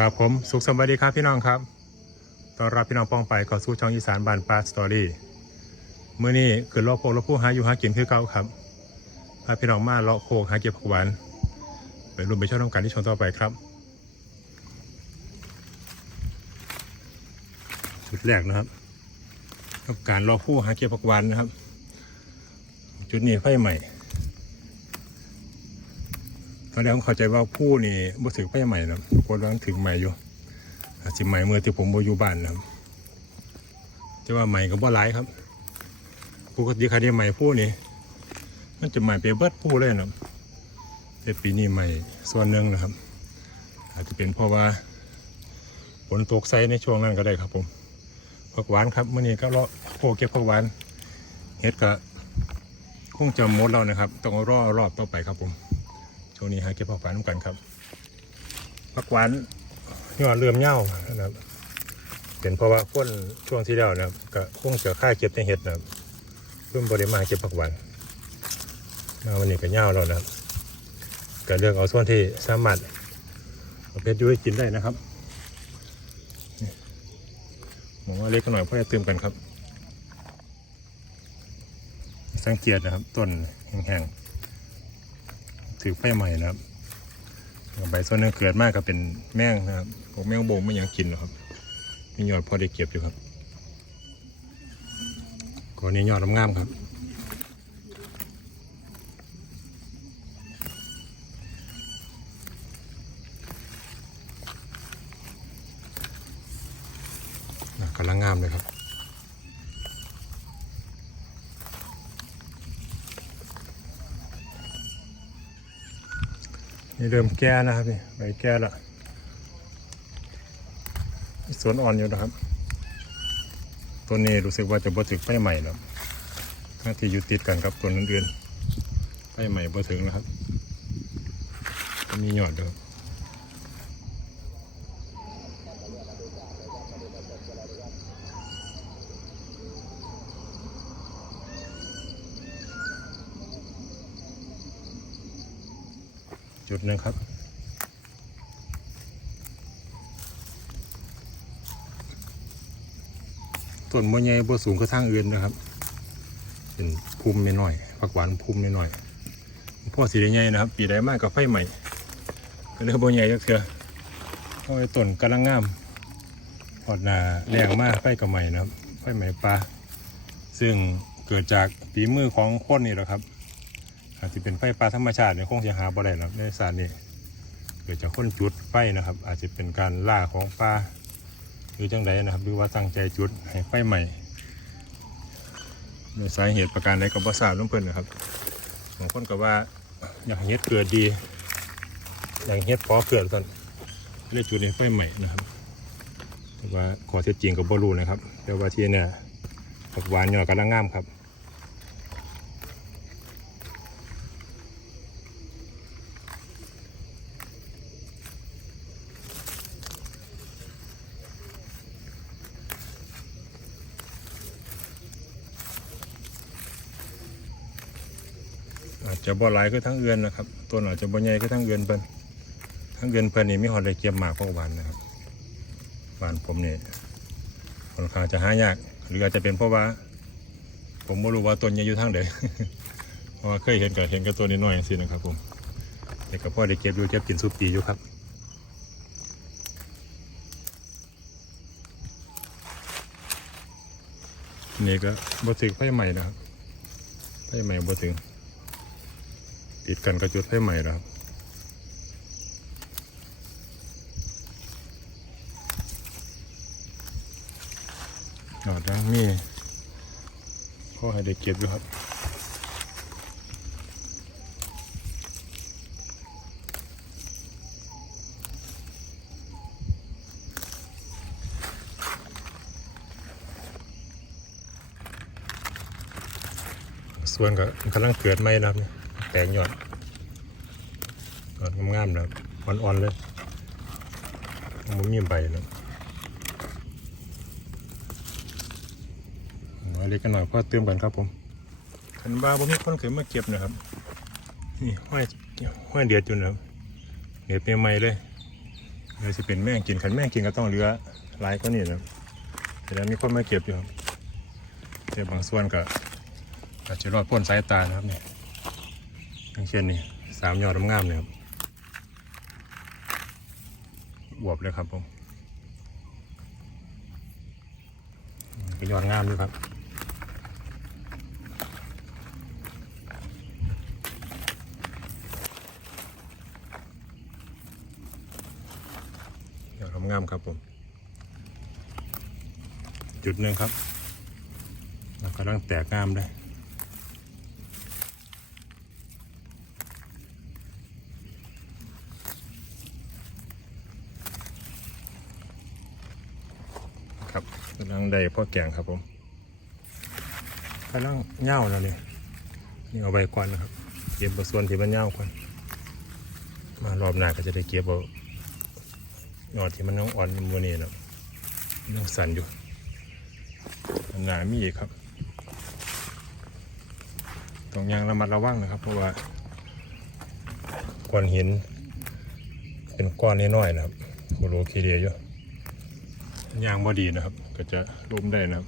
ครับผมสุขสวัสดีครับพี่น้องครับต้อนรับพี่น้องป้องไปเข้าสู่ช่องอีสานบ้านปลาสตอรี่เมื่อนี้คือเลาะโคกและผู้หาอยู่หากินคือเก่าครับพาพี่น้องมาเลาะโคกหาเก็บผักหวานไปรุ่นไปช่วยน้องกันที่ชมต่อไปครับจุดแรกนะครับกับการเลาะผู้หาเก็บผักหวานนะครับ จุดนี้ไฟใหม่ ตอนแรกผมเข้าใจว่าผู้นี่บ่ถึงไปใหม่นะปรากฏว่ามันถึงใหม่อยู่อาจสิใหม่เมื่อที่ผมบ่อยู่บ้านนะจะว่าใหม่ก็บ่หลายครับปกติคดีใหม่ผู้นี่มันจะใหม่ไปเบิดผู้เลยนะแต่ปีนี้ใหม่ส่วนหนึ่งนะครับ อาจจะเป็นเพราะว่าฝนตกใส่ในช่วงนั้นก็ได้ครับผมผักหวานครับเมื่อนี้ก็เลาะโคเก็บผักหวานเฮ็ดก็คงจะหมดแล้วนะครับ ต้องรอรอบต่อไปครับผม วงนี้หาเก็บผักหวานน้ำกันครับผักหวานยอดเริ่มเน่านะครับเป็นเพราะว่าฝนช่วงที่แล้วนะครับก็คงจะค่าเก็บในเห็ดนะครับเพิ่มบริมาณเก็บผักหวานมาวันนี้ก็เน่าแล้วนะครับก็เลือกเอาส่วนที่สามารถเอาเพชรยุ้ยกินได้นะครับหมองว่าเล็กหน่อยเพราะจะเติมกันครับ สังเกตนะครับต้นแห้งๆ ถือไฟใหม่นะครับใบส่วนนึงเกิดมากก็เป็นแมงนะครับพวกแมงโบงไม่ยังกินหรอกครับ มียอดพอได้เก็บอยู่ครับก่อนนี้ยอดงามครับกำลังงามเลยครับ นี่เริ่มแก่นะครับนี่ใบแก่ละสวนอ่อนอยู่นะครับต้นนี้รู้สึกว่าจะบ่ถึงไฟใหม่แล้วทั้งที่อยู่ติดกันครับต้นเดือนไฟใหม่บ่ถึงนะครับ มีหยอดด้วย จุดหนึ่งครับ ต้นมะใหญ่บ่สูงก็ทางอื่นนะครับ เป็นภูมิไม่น้อยผักหวานภูมิไม่น้อยพ่อสีใหญ่นะครับ ปีใดมากกับไฟใหม่ก็เลยบ่ใหญ่จักเถื่อเพราะต้นกำลังงามพอดหนาแรงมากไฟกับใหม่นะครับ ไฟใหม่ปลาซึ่งเกิดจากฝีมือของคนนี่แหละครับ อาจจะเป็นไฟปลาธรรมชาติเนี่ยคงจะหาบ่ได้หรอกในสารนี้เกิดจากคนจุดไฟนะครับ อาจจะเป็นการล่าของปลาหรือจังไดนะครับ หรือว่าตั้งใจจุดให้ไฟใหม่โดยสาเหตุประการใดก็บ่ทราบน้ำเพิ่นนะครับบางคนก็ว่าอยากให้เฮ็ดเกิดดี อยากให้เฮ็ดพอเกิดก่อนเลยจุดให้ไฟใหม่นะครับแต่ว่าขอเท็จจริงก็บ่รู้นะครับแต่ว่าที่เนี่ยผักหวานยอดกำลังงามครับ อาจจะบ่หลายคือทั้งเอือนนะครับต้นอาจจะบ่ใหญ่คือทั้งเอือนเพิ่นทั้งเอือนเพิ่นนี่มีหอดได้เก็บหมากพวกหวานนะครับหวานผมนี่ค่อนข้างจะหายาก หรืออาจจะเป็นเพราะว่า ผมไม่รู้ว่าต้นใหญ่อยู่ทางใดเพราะว่าเคยเห็นก็เห็นกับตัวนี้น้อยสินะครับผมแต่ก็พอได้เก็บอยู่เก็บกินสุปีอยู่ครับนี่ก็บ่ถึงไฟใหม่นะครับไฟใหม่บ่ถึง ติดกันกระจุดไฟใหม่แล้วครับยอดยังมีข้อให้ได้เก็บอยู่ครับส่วนก็กำลังเกิดใหม่นะครับเนี่ย ตกยอดยอดงามๆนะอ่อนๆเลยมันมีใบนะเอาเล็กกันหน่อยก็เติมกันครับผมขันบาผมมีคนเคยมาเก็บนะครับนี่ห้อยห้อยเดือดอยู่นะครับเดือดใหม่เลยเลยสิเป็นแม่งกินขันแม่งกินก็ต้องเลือหลายก็นี่นะแต่แล้วมีคนมาเก็บอยู่ครับแต่บางส่วนก็อาจจะรอดพ้นสายตานะครับเนี่ย อย่างเช่นนี่สามยอดงามเลยครับอวบเลยครับผมก็ยอดงามด้วยครับยอดงามครับผม จุดหนึ่งครับแล้วกำลังแตกงามได้รับกำลัง ได้พ่อแกงครับผมกำลังเง่าแล้วนี่นี่เอาใบก่อนนะครับ เก็บบางส่วนที่มันเง่าก่อนมารอบหน้าก็จะได้เก็บเอายอดที่มันน้องอ่อนมันบนี่นะน้องสั่นอยู่อันหนามีอีกครับต้องยังระมัดระวังนะครับ เพราะว่าก้อนหินเป็นก้อนน้อยๆนะครับโคโลคีเดียอยู่ ยางบอดีนะครับ ก็จะล้มได้นะครับ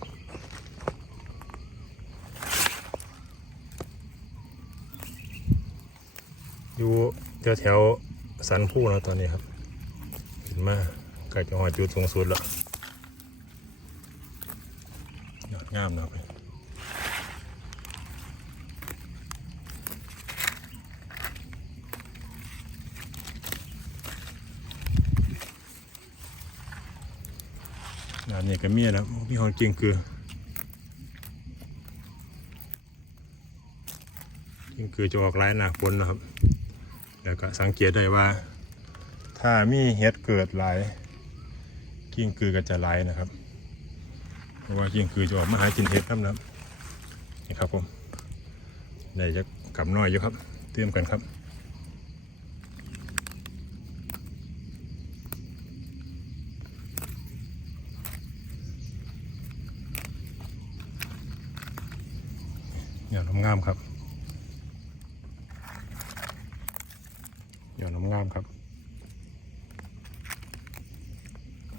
อยู่แถวแถวสันผู้นะตอนนี้ครับเห็นมาใกล้จะหอดจุดสูงสุดแล้วยอดงามนะครับ งานนี้ก็มีแล้วมีหอนเกียงคือเกียงคือจะออกลายหนาฝนนะครับ แล้วก็สังเกตได้ว่า ถ้ามีเห็ดเกิดหลายกิ้งกือก็จะหลายนะครับ เพราะว่ากิ้งกือจะออกมาหากินเห็ดน้ำน้ำนี่ครับผมได้จะกำน้อยอยู่ครับ เตรียมกันครับ หย่างงามครับหย่อน้ำงามครับ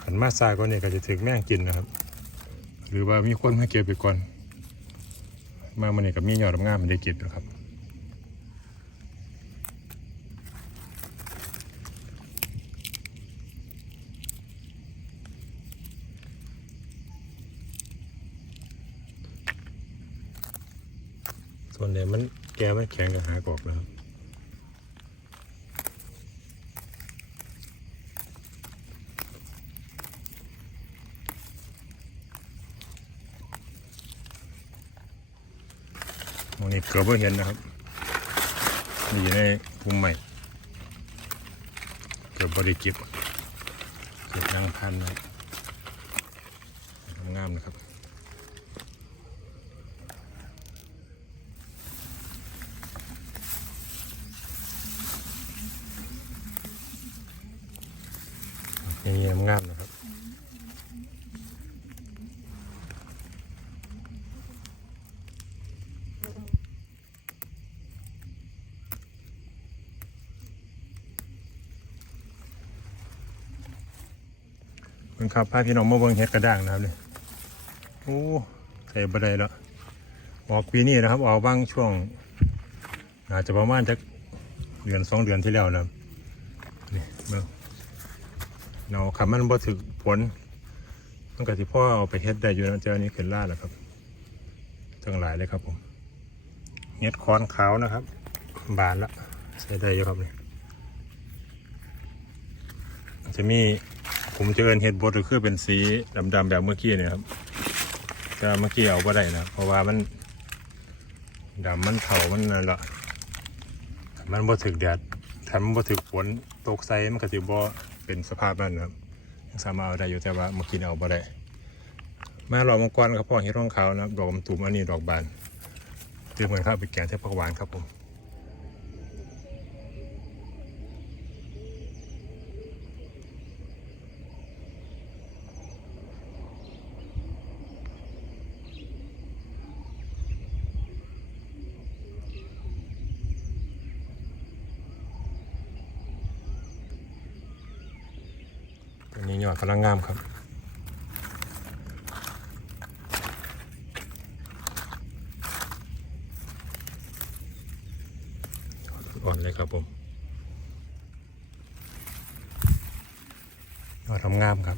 ขันมาซาก็เนี่ยก็จะถึงแม่งกินนะครับ หรือว่ามีคนมาเก็บไปก่อน มามันเนี่ยกับมีหย่อน้ำงามมันได้กินนะครับ ส่วนเนี่ยมันแกมันแข็งกับหากรอกนะครับมองนี้เกือบไม่เห็นนะครับนี่อยู่ในภูมิใหม่เกือบบริกิบเกือบนางพันนะงามนะครับ อย่างนี้งามนะครับเป็นครับพาพี่น้องมาเบิ่งเห็ดกระด้างนะครับนี่โอ้ใส่บัไดแล้วออกปีนี้นะครับ ออกบ้างช่วง อาจจะประมาณจะเดือนสองเดือนที่แล้วนะนี่เบิ่ง เราขับมันบ่ถึกผลตั้งแต่ที่พ่อเอาไปเฮ็ดได้อยู่นะเจ้านี้ขึ้นล่าแล้วครับทั้งหลายเลยครับผมเห็ดคอนขาวนะครับ บานละใช้ได้อยู่ครับนี่จะมีผมเจอเห็ดบดก็คือเป็นสีดำๆแบบเมื่อกี้เนี่ยครับแต่เมื่อกี้เอาไ่ได้นะเพราะว่ามันดำมันเผามันนั่นละมันบ่ถึกแดดถ้ามันบ่ถึกฝนตกใส่มันก็สิบ่ เป็นสภาพนั้นนะครับยังสามารถเอาได้อยู่แต่ว่ามากินเอาบ่ได้มาหลอมังกรครับพ่อเห็ดร่องขาวนะครับดอกมะตูมอันนี้ดอกบานเตรียมกันครับไปแกงเทพผักหวานครับผม ยอดกำลังงามครับ อ่อนเลยครับผมยอดทำงามครับ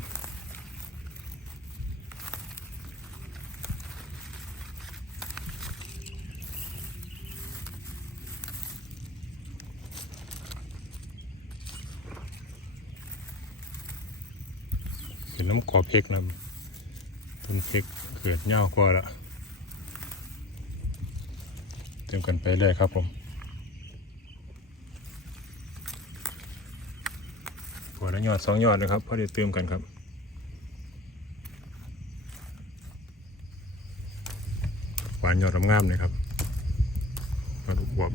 เป็ น้ำกอเพกนะต้นเพกเกิดเง่ากว่าละเตรียมกันไปเลยครับผมหัวละยอดสองยอดนะครับพอได้เติมกันครับหวานยอดงามๆเลยครับมาดูบวบ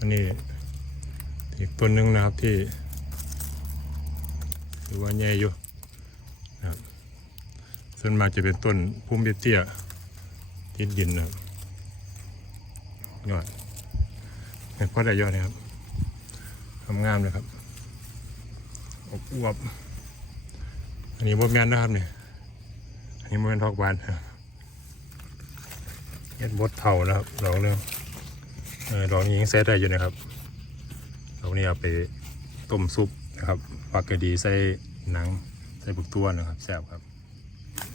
อันนี้อีกต้นหนึ่งนะครับที่ถือว่าใหญ่อยู่นะครับส่วนมากจะเป็นต้นพุ่มเตี้ยๆติดดินนะครับยอดเห็นพอได้ยอดนะครับทำงามเลยครับอบอวบอันนี้บดแมนนะครับเนี่ยอันนี้บดแมนทอกบานครับเฮ็ดบดเท่านะครับดอกเรื่องเออ ดอกนี้ยังเซตได้อยู่นะครับดอกนี้เอาไปต้มซุปนะครับปักกระดีใส่หนังใส่บุกตัวนะครับแซ่บครับ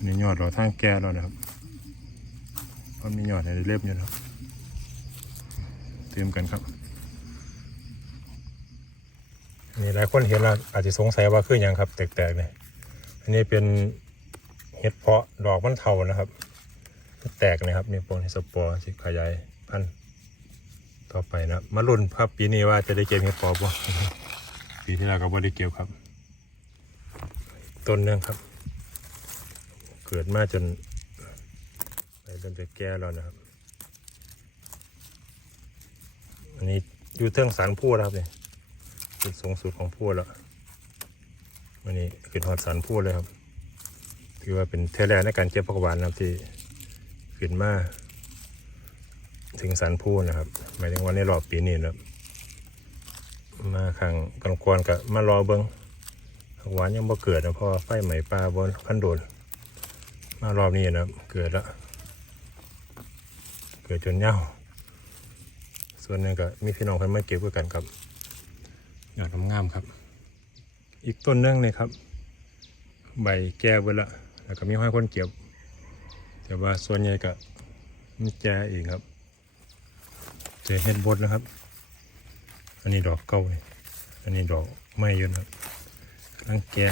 นี่ยอดเราทั้งแก่แล้วนะครับเพราะมียอดในเล็บอยู่นะครับเตรียมกันครับนี่หลายคนเห็นแล้วอาจจะสงสัยว่าคืออย่างครับ แตกๆเนี่ยอันนี้เป็นเห็ดเพาะดอกมันเทานะครับ แตกนะครับนี่พวกนี้สปอร์ที่ขยายพันธุ์ ต่อไปนะมาลุ้นครับปีนี้ว่าจะได้เก็บเห็ดเพาะป่ะปีที่แล้วก็บ่ได้เก็บครับ ต้นหนึงครับ เกิดมาจนไปจนจะแก่แล้วนะครับ อันนี้อยู่เทิงสันพูดครับเนี่ยจุดสูงสุดของพูดแล้ววันนี้ขึ้นหอดสันพูดเลยครับ ถือว่าเป็นเทแรกในการเก็บผักหวานนะครับที่ขึ้นมา ถึงสันพูดนะครับหมายถึงวันในรอบปีนี้นะครับมาครั้งก่อนกับมารอเบิ้งหวานยังบ่เกิดนะพราะว่าไฟไหม้ปลาบนขั้นโดนมารอบนี้นะครับเกิดแล้วเกิดจนเหย้าส่วนนึงก็มีพี่น้องเพิ่นมาเก็บด้วยกันครับยอดงามครับ อีกต้นนึงเลยครับ ใบแก่เบิดละแล้วก็มีห้อยคนเก็บ แต่ว่าส่วนใหญ่ก็มันแก่เองครับ เจอเห็ดบดนะครับ อันนี้ดอกเก่าอันนี้ดอกไม้อยืนครับลังแก่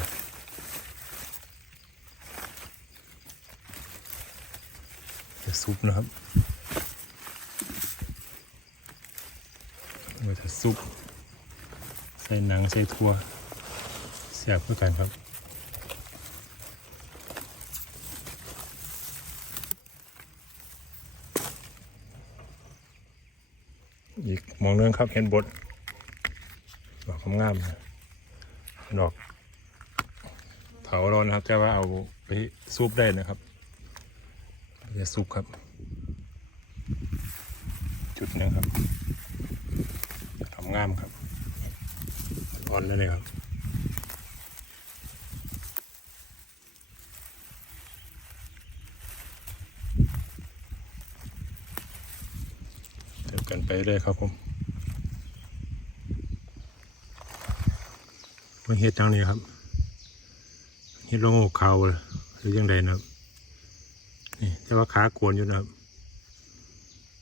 จะซุปนะครับไว้ถ้าซุปใส่หนังใส่ถั่วเสียบเพื่อกันครับ อีกห มองนึงครับเห็นบดดอกงามนะดอกเถาร้อนนะครับแต่ว่าเอาไปซุปได้นะครับจะซุปครับ จุดหนึงครับทำงามครับอ่อนแล้วเลยครับเติมกันไปเลยครับผม มาเฮ็ดจังนี้ครับเฮ็ดลงอกเขาหรือยังไงนะครับนี่แต่ว่าขาโกวนอยู่นะครับ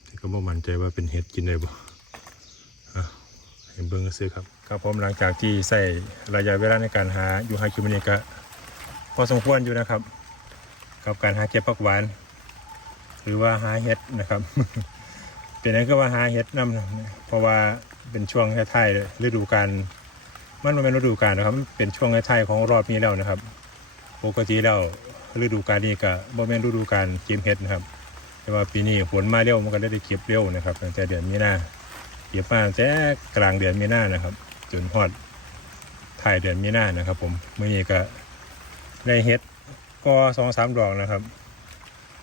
แต่ก็บ่มั่นใจว่าเป็นเห็ดกินได้บ่เห็นเบิ้งซื้อครับครับผมหลังจากที่ใส่ระยะเวลาในการหาอยู่หาคิวมันนี่ก็พอสมควรอยู่นะครับ กับการหาเก็บผักหวานหรือว่าหาเห็ดนะครับ เป็นนั้นก็ว่าหาเห็ดนำนเพราะว่าเป็นช่วงท้ายๆเลยฤดูกาล มันบ่แม่นฤดูกาลนะครับ มันเป็นช่วงท้ายของรอบนี้แล้วนะครับ ปกติแล้วฤดูกาลนี้ก็บ่แม่นฤดูกาลเก็บเห็ดนะครับ แต่ว่าปีนี้ฝนมาเร็วมันก็เลยได้เก็บเร็วนะครับตั้งแต่เดือนมีนาเก็บมาตั้งแต่กลางเดือนมีนานะครับ จนฮอดถ่ายเดือนมีนานะครับ ผมเมื่อนี้ก็ได้เฮ็ดก็สองสามดอกนะครับ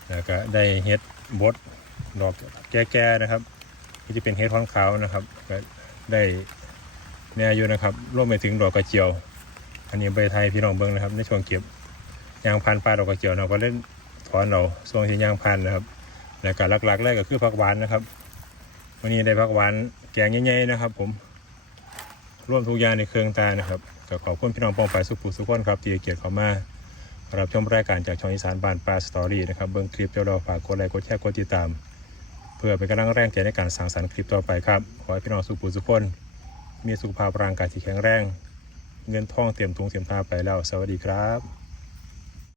แล้วก็ได้เฮ็ดบดดอกแก่ๆนะครับนี่จะเป็นเห็ดฮ้อนขาวนะครับ ก็ได้ แน่อยู่นะครับรวมไปถึงดอกกระเจียว อันนี้ใบไทยพี่น้องเบิ้งนะครับ ในช่วงเก็บยางพันปลาดอกกระเจียวเราก็เล่นถอนเราช่วงที่ยางพันนะครับแล้วก็หลักๆแรกก็คือผักหวานนะครับ วันนี้ได้ผักหวานแกงใหญ่ๆนะครับ ผมร่วมทุกอย่างในเครื่องตานะครับก็ขอบคุณพี่น้องปองไปสุขุสุขคนครับที่เกียรติเข้ามารับชมรายการจากช่องอีสานบานปลาสตอรี่นะครับเบิ้งคลิปเจ้าเราฝากกดไลค์กดแชร์กดติดตาม เพื่อเป็นกำลังแรงใจในการสร้างสรรค์คลิปต่อไปครับขอให้พี่น้องสุขุสุขคน มีสุขภาพร่างกายที่แข็งแรง เงินทองเตรียมทุงเตรียมตาไปแล้ว สวัสดีครับ